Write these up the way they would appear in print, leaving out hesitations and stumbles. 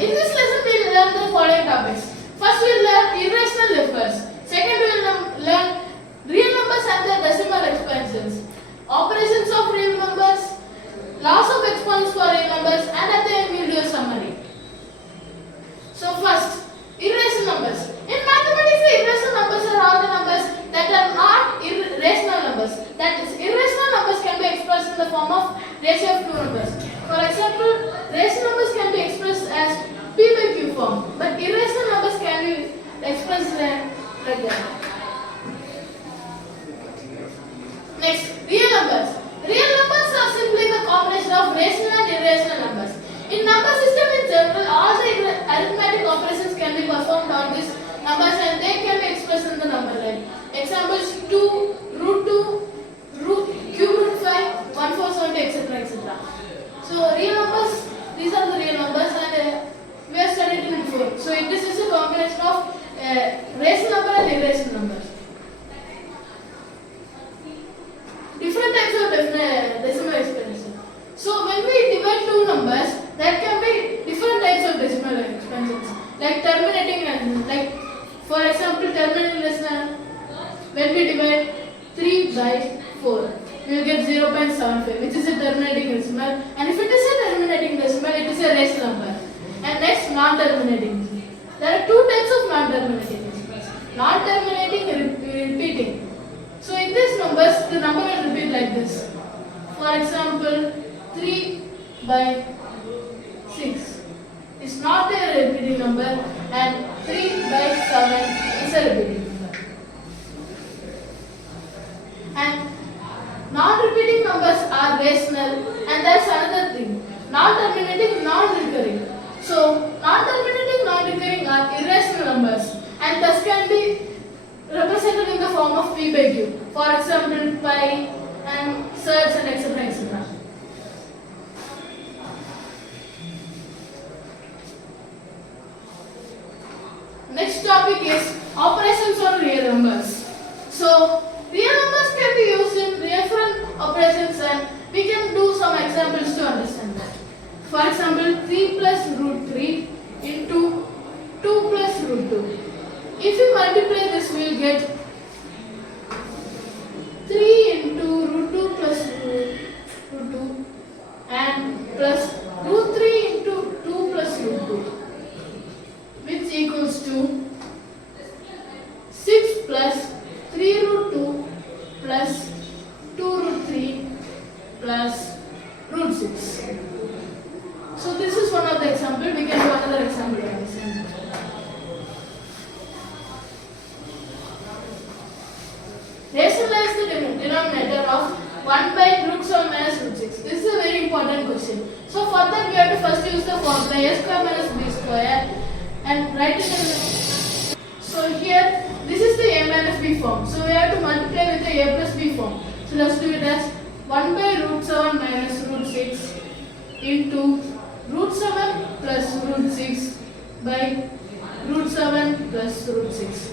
In this lesson, we will learn the following topics. First, we will learn irrational numbers. Second, we will learn real numbers and their decimal expansions, operations of real numbers, laws of exponents for real numbers, and at the end, we will do a summary. So, first, irrational numbers. In mathematics, the irrational numbers are all the numbers that are not rational numbers. That is, irrational numbers can be expressed in the form of ratio of two numbers. For example, rational numbers can be expressed as p by q form, but irrational numbers can be expressed like that. Next, real numbers. Real numbers are simply the combination of rational and irrational numbers. In number system in general, all the arithmetic operations can be performed on these numbers and they can be expressed in the number line. Examples 2, root 2, cube root 5, 1, 4, 70, etc. etc. So real numbers, these are the real numbers and we have studied it before. So this is a combination of rational number and irrational numbers. Different types of decimal expansion. So when we divide two numbers, there can be different types of decimal expansions, like terminating and like, for example, terminating decimal. When we divide 3 by 4, we will get 0.75, which is a terminating decimal. And if it is a terminating decimal, it is a rational number. And next, non-terminating. There are two types of non-terminating decimals: non-terminating and repeating. So in these numbers, the number will repeat like this. For example, 3 by 6 is not a repeating number, and 3 by 7 is a repeating number. And non-repeating numbers are rational, and that's another thing. Non-terminating, non-recurring. So non-terminating, non-recurring are irrational numbers, and thus can be represented in the form of p by q. For example, pi and surds and etc. etc. Next topic is operations on real numbers. So real numbers can be used in different operations and we can do some examples to understand that. For example, 3 plus root 3 into 2 plus root 2. If we multiply this, we will get 3 into root 2 plus root 2 and plus root 3 into 2 plus root 2, which equals to 6 plus 3 root 2 plus 2 root 3 plus root 6. So this is one of the example. We can do another example like this. Rationalize the denominator of 1 by root 7 minus root 6. This is a very important question. So for that we have to first use the formula a square minus b square and write it in. So here this is the a minus b form. So we have to multiply with the a plus b form. So let's do it as 1 by root 7 minus root 6 into root 7 plus root 6 by root 7 plus root 6.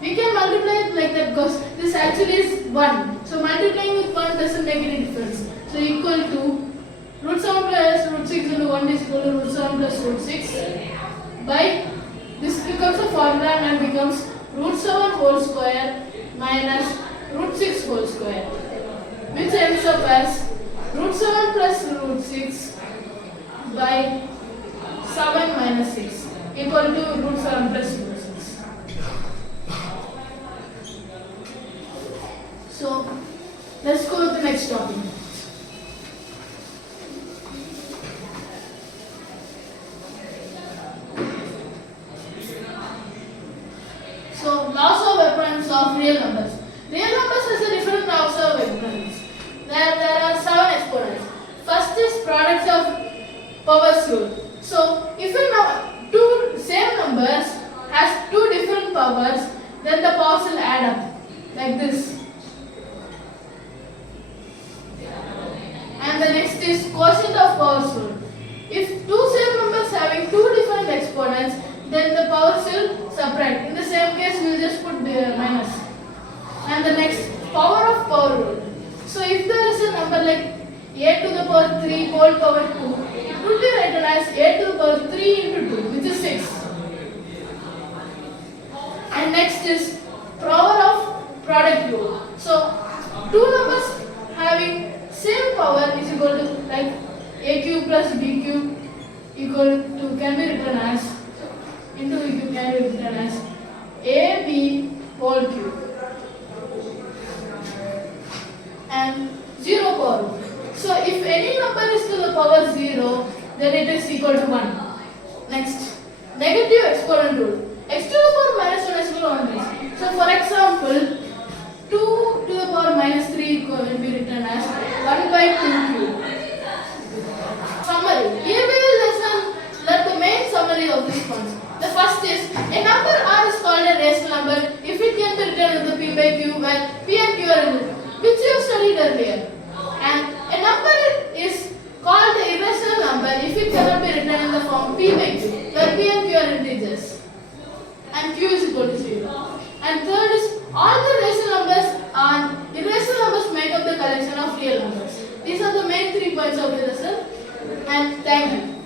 We can multiply it like that because this actually is 1. So multiplying with 1 doesn't make any difference. So equal to root 7 plus root 6 into 1 is equal to root 7 plus root 6 by, this becomes a formula and becomes root 7 whole square minus root 6 whole square, which ends up as root 7 plus root 6 by 7 minus 6 equal to root 7 plus root 6. So let's go to the next topic. So laws of exponents of real numbers. Real numbers has a different laws of exponents. There are 7 exponents. First is products of powers rule. So if we know two same numbers has two different powers, then the powers will add up like this. And the next is quotient of powers rule. If two same numbers having two different exponents, then the powers will subtract. In the same case, we will just put the minus. And the next, power of power rule. So if there is a number like a to the power 3 whole power 2. It would be written as a to the power 3 into 2, which is 6. And next is power of product rule. So two numbers having same power is equal to, like, a cube plus b cube equal to, can be written as, into b cube can be written as ab whole cube and 0 power rule. So if any number is to the power 0, then it is equal to 1. Next, negative exponent rule. X to the power minus 1 is equal to 1. So for example, 2 to the power minus 3 will be written as 1 by 2 cube. Summary. Here we will learn the main summary of this concept. The first is, a number R is called a rational number if it can be written as the p by q, where p and q are in it, which you studied earlier. And a number is called an irrational number if it cannot be written in the form p by q, where p and q are integers and q is equal to 0. And third is, all the rational numbers and irrational numbers make up the collection of real numbers. These are the main 3 points of the lesson, and thank you.